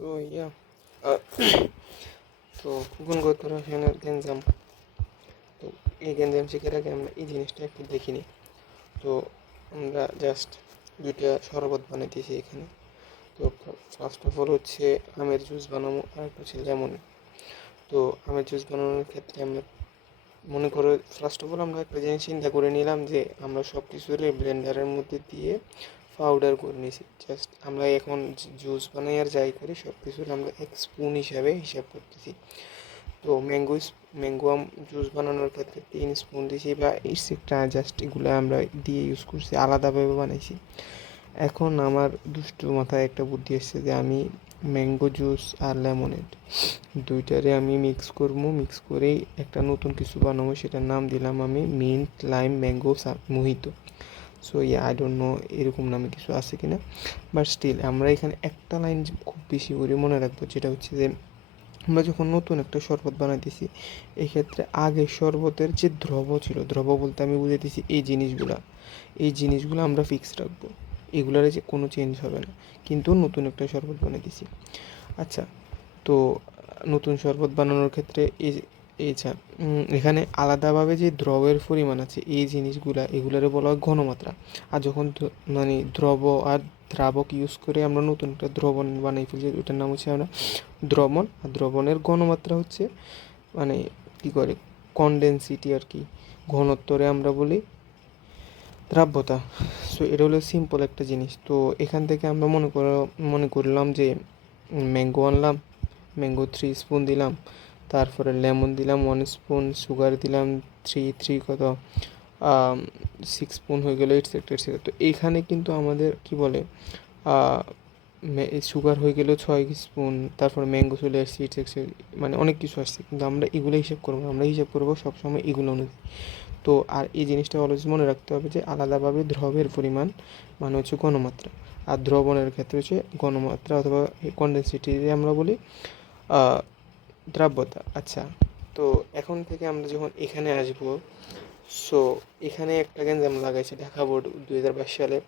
তো ইয়া আহ, তো গুণগত রসায়নের গ্যাঞ্জাম। তো এই গ্যাঞ্জাম শেখার আগে আমরা এই জিনিসটা একটু দেখিনি। তো আমরা জাস্ট দুইটা শরবত বানাইতেছি এখানে। তো ফার্স্ট অফ অল হচ্ছে আমের জুস বানাবো, আর একটা হচ্ছে লেমন। তো আমের জুস বানানোর ক্ষেত্রে আমরা মনে করো ফার্স্ট অফ অল আমরা একটা জিনিস চিন্তা করে নিলাম যে আমরা সব কিছুরে ব্লেন্ডারের মধ্যে দিয়ে পাউডার করে নিয়েছি। জাস্ট আমরা এখন জুস বানাই আর যাই করি সব কিছুর আমরা এক স্পুন হিসাবে হিসাব করতেছি। তো ম্যাঙ্গো আম জুস বানানোর ক্ষেত্রে 3 স্পুন দিয়েছি বা এক্সট্রা, জাস্ট এগুলো আমরা দিয়ে ইউজ করছি, আলাদাভাবে বানাইছি। এখন আমার দুষ্টু মাথায় একটা বুদ্ধি এসেছে যে আমি ম্যাঙ্গো জুস আর লেমনেড দুইটারে আমি মিক্স করেই একটা নতুন কিছু বানাবো, সেটার নাম দিলাম আমি mint lime mango mojito. So I don't know এরকম নামে কিছু আছে কিনা, বাট স্টিল আমরা এখানে একটা লাইন খুব বেশি করে মনে রাখবো, যেটা হচ্ছে যে আমরা যখন নতুন একটা শরবত বানাইতেছি, এক্ষেত্রে আগে শরবতের যে দ্রব ছিল, দ্রব বলতে আমি বুঝাইতেছি এই জিনিসগুলো আমরা ফিক্স রাখবো, এগুলার যে কোনো চেঞ্জ হবে না, কিন্তু নতুন একটা শরবত বানাইতেছি। আচ্ছা, তো নতুন শরবত বানানোর ক্ষেত্রে এখানে আলাদাভাবে যে দ্রবের পরিমাণ আছে এই জিনিসগুলা এগুলারে বলা হয় ঘনমাত্রা। আর যখন মানে দ্রব আর দ্রাবক ইউজ করে আমরা নতুন একটা দ্রবণ বানাই ফেলছি, ওটার নাম হচ্ছে আমরা দ্রবণ। আর দ্রবণের ঘনমাত্রা হচ্ছে মানে কী করে কনডেন্সিটি আর কি, ঘনত্বরে আমরা বলি দ্রাব্যতা। সো এটা হলো সিম্পল একটা জিনিস। তো এখান থেকে আমরা মনে করলাম যে ম্যাঙ্গো আনলাম, ম্যাঙ্গো 3 স্পুন দিলাম, তারপরে লেমন দিলাম 1 স্পুন, সুগার দিলাম থ্রি কত 6 স্পুন হয়ে গেলো, এটসেট্রা এটসেট্রা। তো এইখানে কিন্তু আমাদের কি বলে সুগার হয়ে গেলো 6 স্পুন, তারপর ম্যাঙ্গো চলে আসছে এটসেট্রা, মানে অনেক কিছু আসছে, কিন্তু আমরা এগুলো হিসাব করবো, আমরা হিসাব করবো সবসময় এগুলো অনুযায়ী। তো আর এই জিনিসটা অলওয়েজ মনে রাখতে হবে যে আলাদাভাবে দ্রবের পরিমাণ মানে হচ্ছে ঘনমাত্রা, আর দ্রবণের ক্ষেত্রে হচ্ছে ঘনমাত্রা অথবা কনডেন্সিটি আমরা বলি দ্রাব্যতা। আচ্ছা, তো এখন থেকে আমরা যখন এখানে আসবো, সো এখানে একটা গ্যাঞ্জাম লাগাইছে ঢাকা বোর্ড 2022 সালে,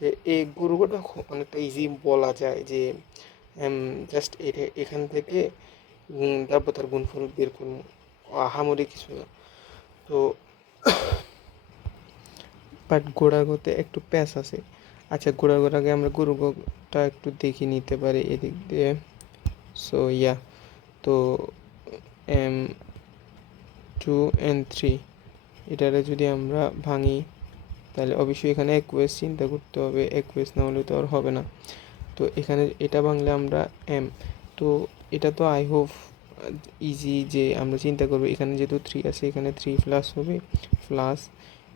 যে এই গরুটা অনেকটা ইজি বলা যায় যে জাস্ট এটা এখান থেকে দ্রাব্যতার গুণফল বের করবো, আহামরি কিছু না। তো বাট গোড়াগোতে একটু প্যাচ আছে। আচ্ছা, গোড়ার আগে আমরা গরুটা একটু দেখে নিতে পারি এদিক দিয়ে। সো তো 2 and 3 এটারে যদি আমরা ভাঙি, তাহলে অবশ্যই এখানে একুয়েস চিন্তা করতে হবে, একুয়েস না হলে তো আর হবে না। তো এখানে এটা ভাঙলে আমরা এম, তো এটা তো আই হোপ ইজি যে আমরা চিন্তা করবো, এখানে যেহেতু 3 আছে এখানে 3 প্লাস হবে, প্লাস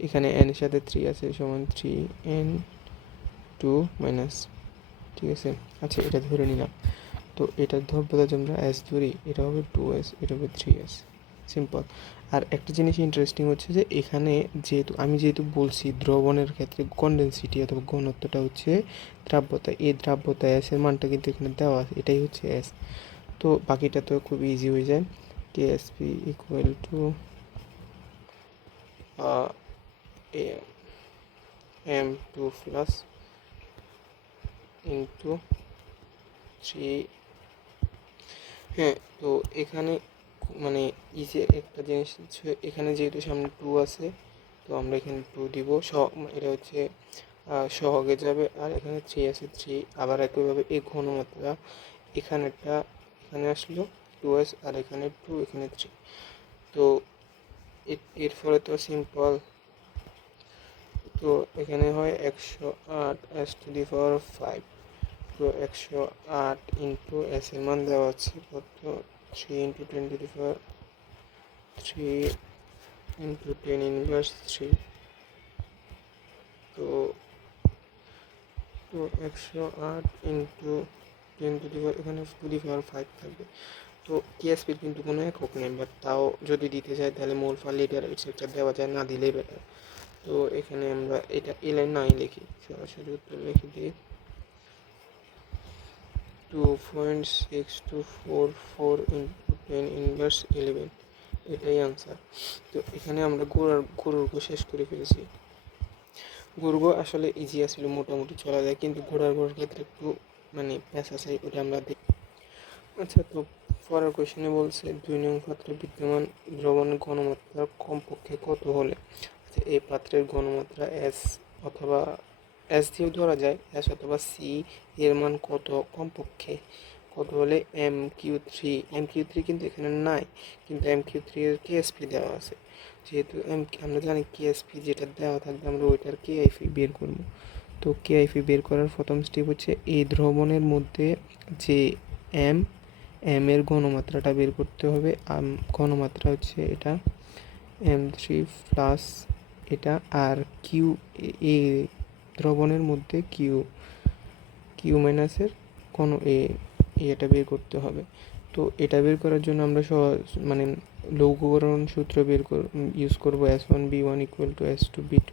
এখানে এন এর সাথে 3 আছে সমান 3n2 মাইনাস, ঠিক আছে। আচ্ছা, এটা ধরে নিলাম। তো এটার ধরবো যে আমরা এস ধরি, এটা হবে 2s, এটা হবে 3s, সিম্পল। আর একটা জিনিস ইন্টারেস্টিং হচ্ছে যে এখানে যেহেতু বলছি দ্রবণের ক্ষেত্রে কনডেন্সিটি অথবা ঘনত্বটা হচ্ছে দ্রাব্যতা, এই দ্রাব্যতা এস এর মানটা কিন্তু এখানে দেওয়া আছে, এটাই হচ্ছে এস। তো বাকিটা তো খুব ইজি হয়ে যায়, KSP equal to m2 plus into 3। হ্যাঁ, তো এখানে মানে ইজি একটা জিনিস হচ্ছে, এখানে যেহেতু সামনে 2 আছে, তো আমরা এখানে 2 দিব, এটা হচ্ছে সহগে যাবে, আর এখানে 3 আছে 3, আবার একইভাবে এই ঘনমাত্রা এখানেরটা এখানে আসলো 2s, আর এখানে 2 এখানে 3। তো এর ফলে তো সিম্পল, তো এখানে হয় 108 s⁵। তো 108 ইন্টু এস এর মান দেওয়া আছে কত, 3 ইন্টু 10⁻³ 3 ইন্টু 10⁻³। তো 108 ইন্টু 10⁻, এখানে 2⁵ থাকবে। তো কেএসপির কিন্তু কোনো একক নেই, বাট তাও যদি দিতে চাই তাহলে মোল পার লিটার এটসেট্রা দেওয়া যায়, না দিলেই বেটার। তো এখানে আমরা এটা এই লাইন নাই লিখি, সরাসরি উত্তর লিখে দিই 2.6244 ইন্টু 10⁻11, এটাই আনসার। তো এখানে আমরা গরুর শেষ করে ফেলেছি। গরু আসলে ইজি আসলে মোটামুটি চলা যায়, কিন্তু ঘোড়ার ক্ষেত্রে একটু মানে প্যাঁচ আছে, ওটা আমরা আচ্ছা, তো পরের কোয়েশ্চেনে বলছে 2 নং পাত্রে বিদ্যমান দ্রবণের ঘনমাত্রা কমপক্ষে কত হলে, আচ্ছা এই পাত্রের ঘনমাত্রা এস অথবা এস দিয়েও ধরা যায়, এস অথবা সি এর মান কত কমপক্ষে কত হলে এম কিউ থ্রি কিন্তু এখানে নাই, কিন্তু এম কিউ থ্রি এর কেএসপি দেওয়া আছে, যেহেতু আমরা জানি কেএসপি যেটা দেওয়া থাকবে আমরা ওইটার কেআইপি বের করব। তো কেআইপি বের করার প্রথম স্টেপ হচ্ছে এই দ্রবণের মধ্যে যে এম এর ঘনমাত্রাটা বের করতে হবে। ঘনমাত্রা হচ্ছে এটা M3 প্লাস এটা, আর কিউ এ দ্রবণের মধ্যে কিউ মাইনাসের এটা বের করতে হবে। তো এটা বের করার জন্য আমরা মানে লঘুকরণ সূত্র ইউজ করব S1B1 = S2B2।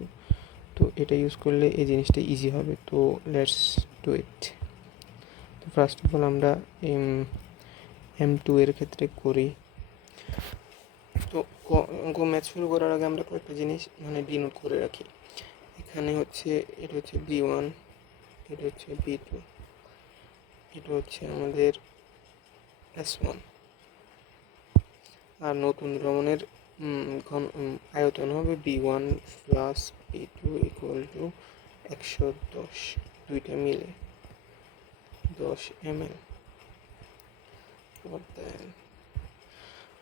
তো এটা ইউজ করলে এই জিনিসটা ইজি হবে। তো লেটস ডু ইট। তো ফার্স্ট অফ অল আমরা M2 এর ক্ষেত্রে করি। তো অঙ্ক ম্যাথ শুরু করার আগে আমরা কয়েকটা জিনিস মানে ডিনোট করে রাখি। এখানে হচ্ছে এটা হচ্ছে B1, এটা হচ্ছে B2, এটা হচ্ছে আমাদের S1, আর নতুন দ্রবণের আয়তন হবে B1 প্লাস B2 = 110, দুইটা মিলে 10 ml।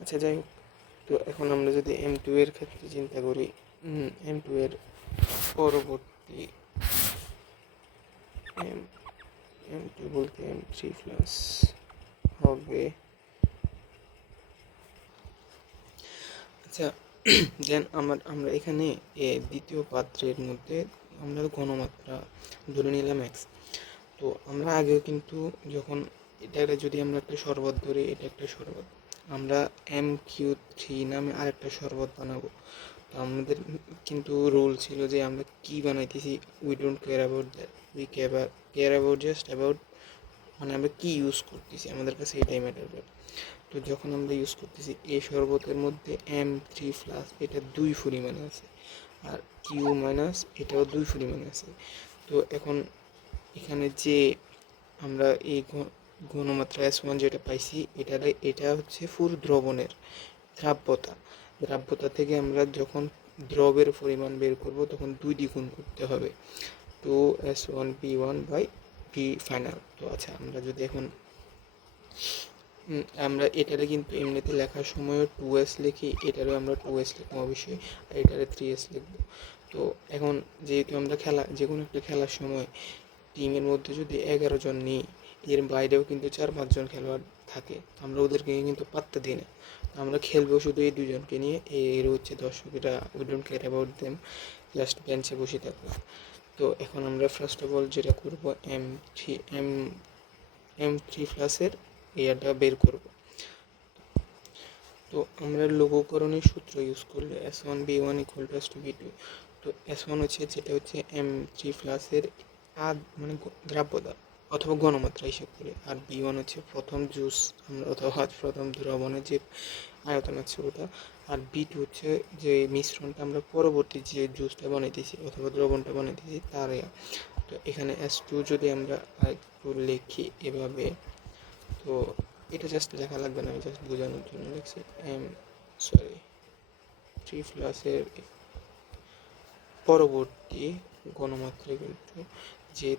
আচ্ছা যাই হোক, তো এখন আমরা যদি M2 এর ক্ষেত্রে চিন্তা করি, M2 এর পরবর্তী M2 বলতে M3 প্লাস হবে। আচ্ছা দেন আমরা এখানে দ্বিতীয় পাত্রের মধ্যে আমরা ঘনমাত্রা ধরে নিলাম x। তো আমরা আগেও কিন্তু যখন এটা যদি আমরা একটা শরবত ধরি, এটা একটা শরবত, আমরা MQ3 নামে আরেকটা শরবত বানাবো। তো আমাদের কিন্তু রুল ছিল যে আমরা কি বানাইতেছি, we don't care about that, we care about just about মানে আমরা কি ইউজ করতেছি, আমাদের কাছে এটাই ম্যাটার করে। তো যখন আমরা ইউজ করতেছি এই শরবতের মধ্যে M3 প্লাস এটা 2 পরিমাণে আছে, আর কিউ মাইনাস এটাও 2 পরিমাণে আছে। তো এখন এখানে যে আমরা এই ঘনমাত্রা S1 যেটা পাইছি, এটা হচ্ছে ফুল দ্রবণের দ্রাব্যতা থেকে আমরা যখন দ্রবের পরিমাণ বের করব তখন 2 দ্বিগুণ করতে হবে, 2S1B1/B ফাইনাল। তো আচ্ছা আমরা যদি এখন আমরা এটারে কিন্তু এমনিতে লেখার সময় 2s লিখি, এটারও আমরা 2s লিখবো অবশ্যই, আর এটারে 3s লিখবো। তো এখন যেহেতু আমরা যে কোনো একটা খেলার সময় টিমের মধ্যে যদি 11 জন নিই, এর বাইরেও কিন্তু 4-5 জন খেলোয়াড় থাকে, আমরা ওদেরকে কিন্তু পাত্তা দিই না। আমরা খেলবো শুধু এই 2 জনকে নিয়ে, এর হচ্ছে দর্শকেরা we don't care about them, just বেঞ্চে বসে থাকবো। তো এখন আমরা ফার্স্ট অফ অল যেটা করবো, M3 প্লাসের এয়ারটা বের করব। তো আমরা লঘুকরণের সূত্র ইউজ করলে S1B1 = S2B2। তো S1 হচ্ছে যেটা হচ্ছে M3 প্লাসের মানে দ্রাব্যতা অথবা ঘনমাত্রা হিসেব করে, আর B1 হচ্ছে প্রথম জুস আমরা অথবা প্রথম দ্রবণের যে আয়তন আছে ওটা, আর B2 হচ্ছে যে মিশ্রণটা আমরা পরবর্তী যে জুসটা বানাইতেছি অথবা দ্রবণটা বানাইতেছি তার। তো এখানে S2 যদি আমরা একটু লিখি এভাবে, তো এটা জাস্ট লেখা লাগবে না, আমি জাস্ট বোঝানোর জন্য লিখছি। থ্রি প্লাসের পরবর্তী ঘনমাত্রা কিন্তু যে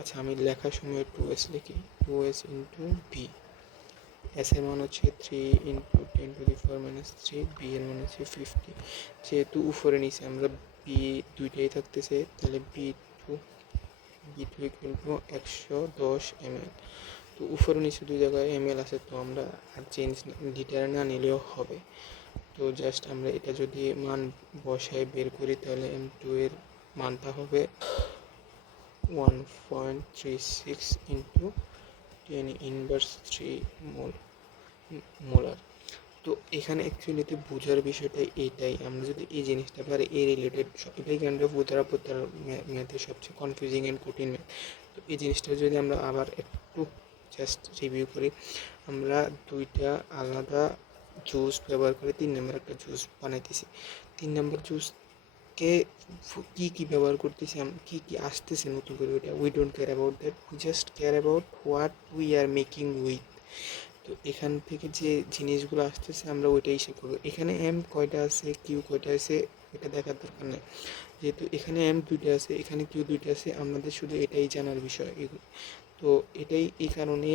আচ্ছা আমি লেখার সময় 2s লিখি, 2s ইন্টু বি। এস এর মান হচ্ছে 3 × 10⁻³ বি এর মান হচ্ছে 50। যেহেতু উপরে নিচে আমরা বি দুইটাই থাকতেছে, তাহলে B2 = 110 ml। তো উপরে নিচে 2 জায়গায় ml আছে, তো আমরা আর চেঞ্জ লিটারে না নিলেও হবে। তো জাস্ট আমরা এটা যদি মান বসায় বের করি তাহলে M2 এর মানটা হবে 1.36 × 10⁻³ মোলার। তো এখানে অ্যাকচুয়ালিতে বোঝার বিষয়টা এটাই, আমরা যদি এই জিনিসটা পারি এই রিলেটেড এটাই কাইন্ড অফ উত্তরাপত্তর ম্যাথের সবচেয়ে কনফিউজিং অ্যান্ড কঠিন ম্যাথ। তো এই জিনিসটা যদি আমরা আবার একটু জাস্ট রিভিউ করি, আমরা দুইটা আলাদা জুস ব্যবহার করে 3 নম্বর একটা জুস বানাইতেছি। 3 নম্বর জুসকে কী ব্যবহার করতেছি, কী আসতেছে নতুন করে, ওইটা we don't care about that, we just care about what we are making with. তো এখান থেকে যে জিনিসগুলো আসতেছে আমরা ওইটাই হিসেব করবো। এখানে এম কয়টা আছে, কিউ কয়টা আছে এটা দেখার দরকার নেই, যেহেতু এখানে এম দুইটা আছে, এখানে কিউ দুইটা আছে, আমাদের শুধু এটাই জানার বিষয়। তো এটাই এই কারণে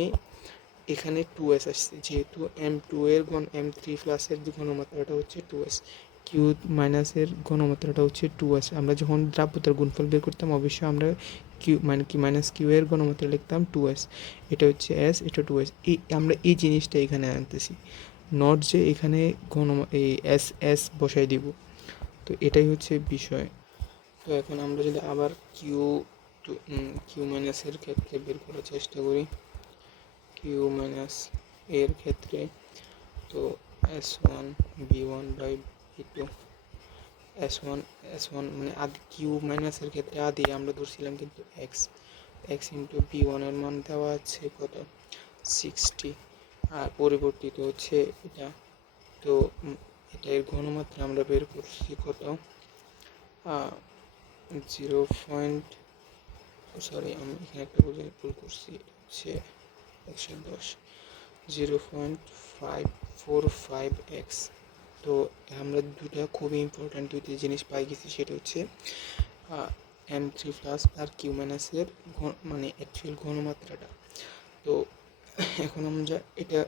এখানে 2s আসছে, যেহেতু M2 এর M3 প্লাসের যে ঘনমাত্রাটা হচ্ছে 2s, কিউ মাইনাসের ঘনমাত্রাটা হচ্ছে 2s। আমরা যখন দ্রাব্যতার গুণফল বের করতাম অবশ্যই আমরা কিউ মানে কি মাইনাস কিউ এর ঘনমাত্রা লিখতাম 2s, এটা হচ্ছে s, এটা 2s। আমরা এই জিনিসটা এখানে আনতেছি, নট যে এখানে এই এস বসাই দিব। তো এটাই হচ্ছে বিষয়। তো এখন আমরা যদি আবার কিউ মাইনাসের ক্ষেত্রে বের করার চেষ্টা করি, কিউ মাইনাস এর ক্ষেত্রে, তো S1 B1/B2, এস ওয়ান মানে আদি কিউ মাইনাসের ক্ষেত্রে আদি আমরা ধরছিলাম কিন্তু এক্স ইন্টু B1 এর মান দেওয়া আছে কত 60, আর পরিবর্তিত হচ্ছে এটা। তো এটার ঘনমাত্রা আমরা বের করছি কত 0. আমি এখানে একটা ভুল করছি, হচ্ছে 110, 0.545x। তো আমরা দুটা খুবই ইম্পর্ট্যান্ট দুইটি জিনিস পাই গেছি, সেটা হচ্ছে M3 প্লাস আর কিউ মাইনাসের মানে অ্যাকচুয়াল ঘনমাত্রাটা। তো এখন আমরা এটা,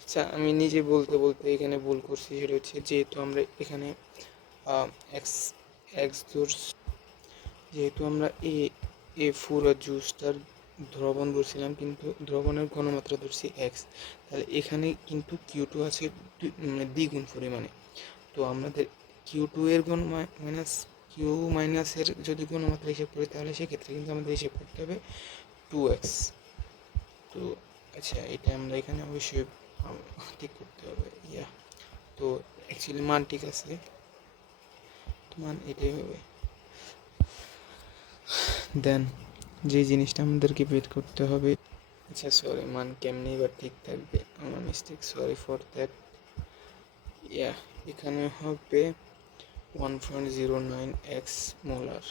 আচ্ছা আমি নিজে বলতে বলতে এখানে ভুল করছি, সেটা হচ্ছে যেহেতু আমরা এখানে এক্স এক্স ধরছি, যেহেতু আমরা এ পুরো জুসটার দ্রবণ ধরছিলাম কিন্তু দ্রবণের ঘনমাত্রা ধরছি এক্স, তাহলে এখানে কিন্তু কিউ2 আছে মানে দ্বিগুণ পরিমাণে। তো আমাদের কিউ2 এর কিউ মাইনাসের যদি ঘনমাত্রা হিসেব করি তাহলে সেক্ষেত্রে কিন্তু আমাদের হিসেব করতে হবে 2x। তো আচ্ছা এটা আমরা এখানে অবশ্যই ঠিক করতে হবে তো অ্যাকচুয়ালি মান ঠিক আছে, মান এটাই হবে। দেন যে জিনিসটা আমাদেরকে বের করতে হবে, আচ্ছা সরি মান কেমনি এবার ঠিক থাকবে, আমার মিস্টেক, সরি ফর দ্যাট। এখানে হবে 1.09x মোলার।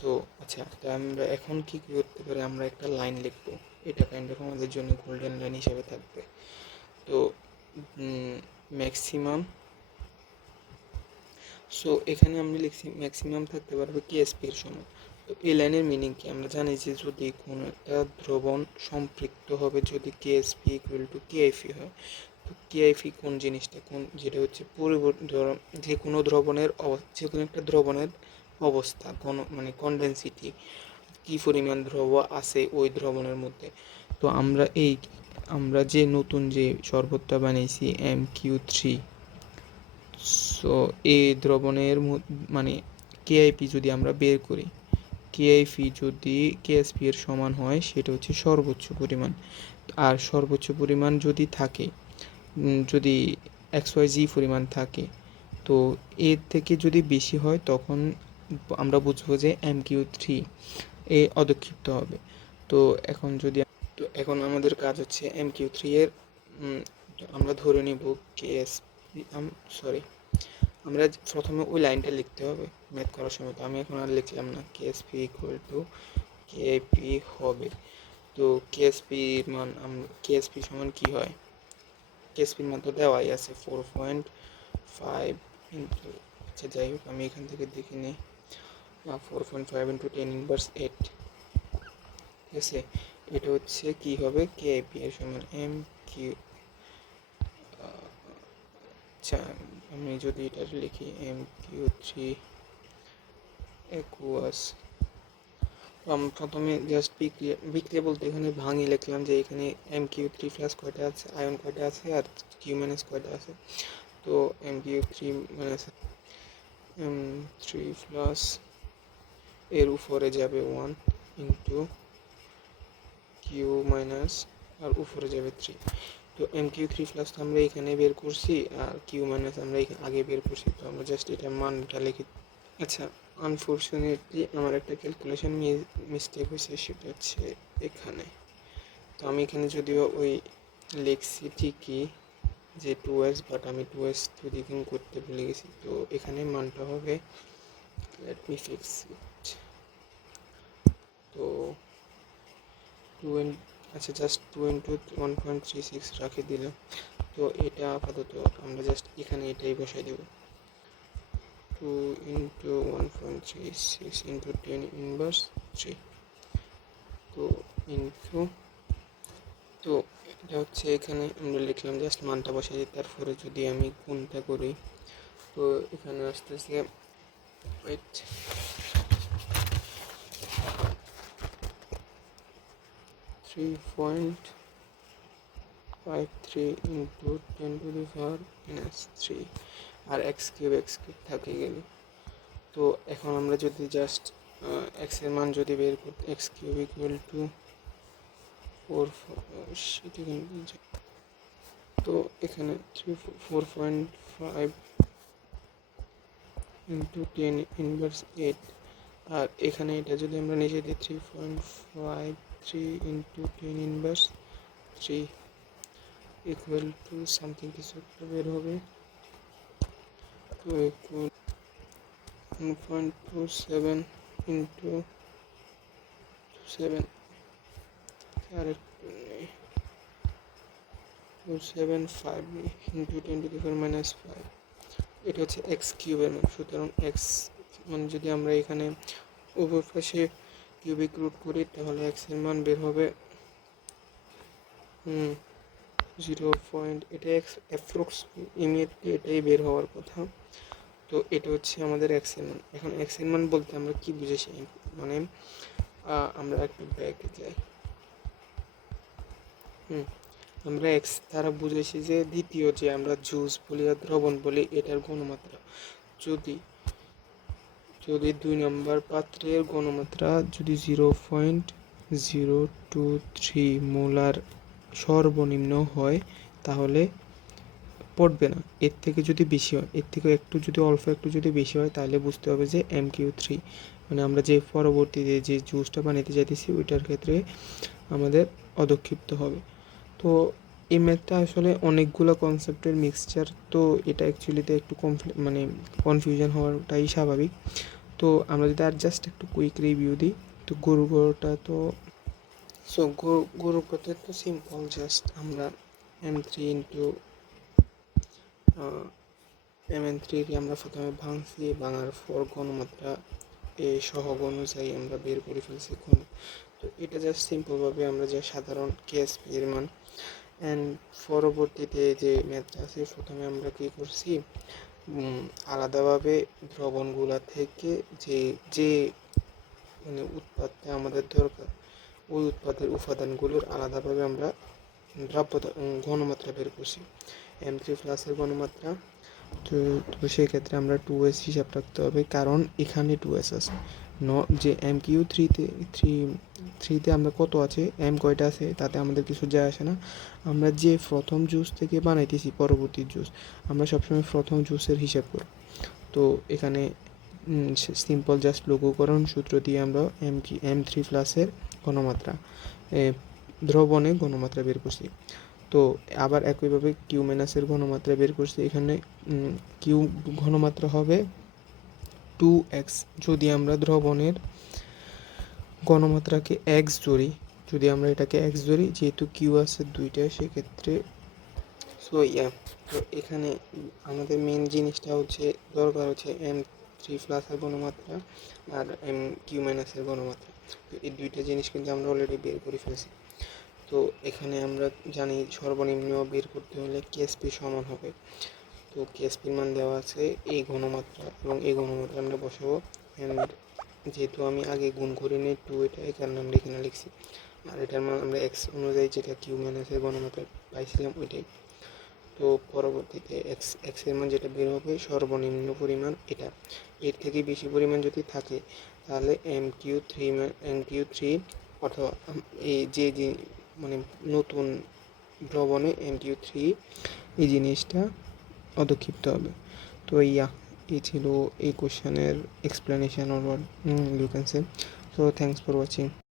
তো আচ্ছা তো আমরা এখন কি করতে পারি, আমরা একটা লাইন লিখবো, এটা কাইন্ড অফ আমাদের জন্য গোল্ডেন লাইন হিসেবে থাকবে। তো ম্যাক্সিমাম, সো এখানে আমরা লিখছি ম্যাক্সিমাম থাকতে পারবে কেএসপি এর সমান। তো এই লাইনের মিনিং কি, আমরা জানি যে যদি কোনো একটা দ্রবণ সম্পৃক্ত হবে যদি কেএসপি ইকুয়াল টু কেআইপি হয়, তো কেআইপি কোন জিনিসটা, যেটা হচ্ছে যে কোনো দ্রবণের যে কোনো একটা দ্রবণের অবস্থা মানে কনডেন্সিটি, কী পরিমাণ দ্রব আছে ওই দ্রবণের মধ্যে। তো আমরা যে নতুন যে শরবতটা বানিয়েছি MQ3, সো এই দ্রবণের মানে কেআইপি যদি আমরা বের করি, কেআইপি যদি কেএসপি এর সমান হয় সেটা হচ্ছে সর্বোচ্চ পরিমাণ। আর সর্বোচ্চ পরিমাণ যদি থাকে, যদি XYZ পরিমাণ থাকে, তো এর থেকে যদি বেশি হয় তখন আমরা বুঝবো যে MQ3 এ অধক্ষিপ্ত হবে। তো এখন আমাদের কাজ হচ্ছে MQ3 এর আমরা ধরে নিব কেএসপি, আমরা প্রথমে ওই লাইনটা লিখতে হবে ম্যাথ করার সময়। তো আমি এখন আর লিখলাম না, কেএসপি ইকুয়াল টু কেপি হবে। তো কেএসপির মান, কেএসপি সমান কি হয়, কেএসপির মান তো দেওয়াই আছে 4.5 ইন্টু, আচ্ছা যাই হোক আমি এখান থেকে দেখে নিই, 4.5 ইন্টু 10⁻8, ঠিক আছে। এটা হচ্ছে কি হবে, কেপি এর সমান এম কিউ। আচ্ছা আমি যদি এটা লিখি MQ3 ইকুয়াস, আমি প্রথমে জাস্ট বিক্রিয়া বলতে এখানে ভাঙি লিখলাম যে এখানে MQ3 প্লাস কয়টা আছে, আয়ন কয়টা আছে, আর কিউ মাইনাস কয়টা আছে। তো MQ3 মাইনাস M3 প্লাস এর উপরে যাবে 1 ইন্টু কিউ মাইনাস আর উপরে যাবে 3। তো MQ3 প্লাস তো আমরা এখানে বের করছি, আর কিউ মাইনাস আমরা আগে বের করছি, তো আমরা জাস্ট এটা মানটা লিখি। আচ্ছা আনফর্চুনেটলি আমার একটা ক্যালকুলেশন মিস্টেক হয়েছে, সেটা হচ্ছে এখানে। তো আমি এখানে যদিও ওই লিখছি ঠিকই যে 2s, বাট আমি 2s তো দ্বিগুণ করতে ভুলে গেছি। তো এখানে মানটা হবে, লেট মি ফিক্স ইট, তো আচ্ছা, জাস্ট 2 × 1.36 রাখে দিলাম। তো এটা আপাতত আমরা জাস্ট এখানে এটাই বসাই দেব, 2 × 1.36 × 10⁻³ তো ইন্টু, তো এটা হচ্ছে এখানে আমরা লিখলাম, জাস্ট মানটা বসাই দিই। তারপরে যদি আমি গুণটা করি, তো এখানে আসতেছে ওয়েট 3.53 × 10⁻³ আর x³ থাকে গেল। তো এখন আমরা যদি জাস্ট এক্সের মান যদি বের করতে, x³ = 4, তো এখানে 4.5 × 10⁻8, আর এখানে এটা যদি আমরা নিচে দিই 3.53 × 10⁻³ ইকুয়াল টু সামথিং কিছু একটা বের হবে, তো ইকুয়াল 1.27 × 7 আর 275 × 10⁻5, এটা হচ্ছে x³ এর মান। সুতরাং x মানে যদি আমরা এখানে উভয় পাশে কিউবিক রুট করি, তাহলে x এর মান বের হবে 0. এটা অ্যাপ্রক্সিমেটলি এটাই বের হওয়ার কথা। তো এটা হচ্ছে আমাদের x এর মান। এখন x এর মান বলতে আমরা কি বুঝেছি, মানে আমরা একটু ব্যাকে যাই। আমরা x দ্বারা বুঝেছি যে দ্বিতীয় যে আমরা জুস বলি আর দ্রবণ বলি, এটার ঘনমাত্রা যদি 2 নম্বর পাত্রের ঘনমাত্রা যদি 0.023 মোলার সর্বনিম্ন হয়, তাহলে পড়বে না। এর থেকে যদি বেশি হয়, এর থেকে একটু যদি অল্প একটু যদি বেশি হয়, তাহলে বুঝতে হবে যে MQ3, মানে আমরা যে পরবর্তীতে যে জুসটা বানাতে চাইতেছি ওইটার ক্ষেত্রে আমাদের অধক্ষিপ্ত হবে। তো এই ম্যাথটা আসলে অনেকগুলো কনসেপ্টের মিক্সচার, তো এটা অ্যাকচুয়ালিতে একটু মানে কনফিউশন হওয়াটাই স্বাভাবিক। তো আমরা যদি আর জাস্ট একটু কুইক রিভিউ দিই, তো গরুটা তো গরুটা তো সিম্পল, জাস্ট আমরা M3 × Mn3 আমরা প্রথমে ভাঙছি, ভাঙার পর ঘনমাত্রা সহগ অনুযায়ী আমরা বের করে ফেলছি ঘন। তো এটা জাস্ট সিম্পলভাবে আমরা যে সাধারণ KSP এর মান। অ্যান্ড পরবর্তীতে যে ম্যাথটা আছে, প্রথমে আমরা কী করছি, আলাদাভাবে দ্রবণগুলা থেকে যে যে মানে উৎপাদটা আমাদের দরকার, ওই উৎপাদের উপাদানগুলোর আলাদাভাবে আমরা দ্রাব্যতা ঘনমাত্রা বের করছি, M3+ ঘনমাত্রা। তো সেক্ষেত্রে আমরা 2s হিসাব রাখতে হবে, কারণ এখানে 2s আছে। যে MQ3তে আমরা কত আছে, M কয়টা আছে তাতে আমাদের কিছু যায় আসে না। আমরা যে প্রথম জুস থেকে বানাইতেছি পরবর্তী জুস, আমরা সবসময় প্রথম জুসের হিসাব করি। তো এখানে সিম্পল জাস্ট লঘুকরণ সূত্র দিয়ে আমরা M3+ ঘনমাত্রা দ্রবণে ঘনমাত্রা বের করছি। তো আবার একইভাবে Q- ঘনমাত্রা বের করছি। এখানে কিউ ঘনমাত্রা হবে 2x, যদি আমরা দ্রবণের ঘনমাত্রাকে x ধরি, যদি আমরা এটাকে x ধরি, যেহেতু কিউ আছে দুইটা, সেক্ষেত্রে তো এখানে আমাদের মেন জিনিসটা হচ্ছে দরকার হচ্ছে M3+ ঘনমাত্রা আর Q- ঘনমাত্রা। তো এই দুইটা জিনিস কিন্তু আমরা অলরেডি বের করে ফেলছি। তো এখানে আমরা জানি সর্বনিম্ন বের করতে হলে KSP সমান হবে। তো KSPর মান দেওয়া আছে এই ঘনমাত্রা, এবং এই ঘনমাত্রা আমরা বসাবো। অ্যান্ড যেহেতু আমি আগে গুণ করে নিই 2, এটা এই কারণে আমরা এখানে লিখছি। আর এটার মান আমরা x অনুযায়ী যেটা Q- ঘনমাত্রা পাইছিলাম ওইটাই। তো পরবর্তীতে x এর মান যেটা বের হবে সর্বনিম্ন পরিমাণ এটা, এর থেকে বেশি পরিমাণ যদি থাকে, তাহলে MQ3 অথবা এই যে মানে নতুন দ্রবণে MQ3 এই জিনিসটা অধক্ষিপ্ত হবে। তো এই ছিল এই কোশ্চেনের explanation, or you can say. So thanks for watching.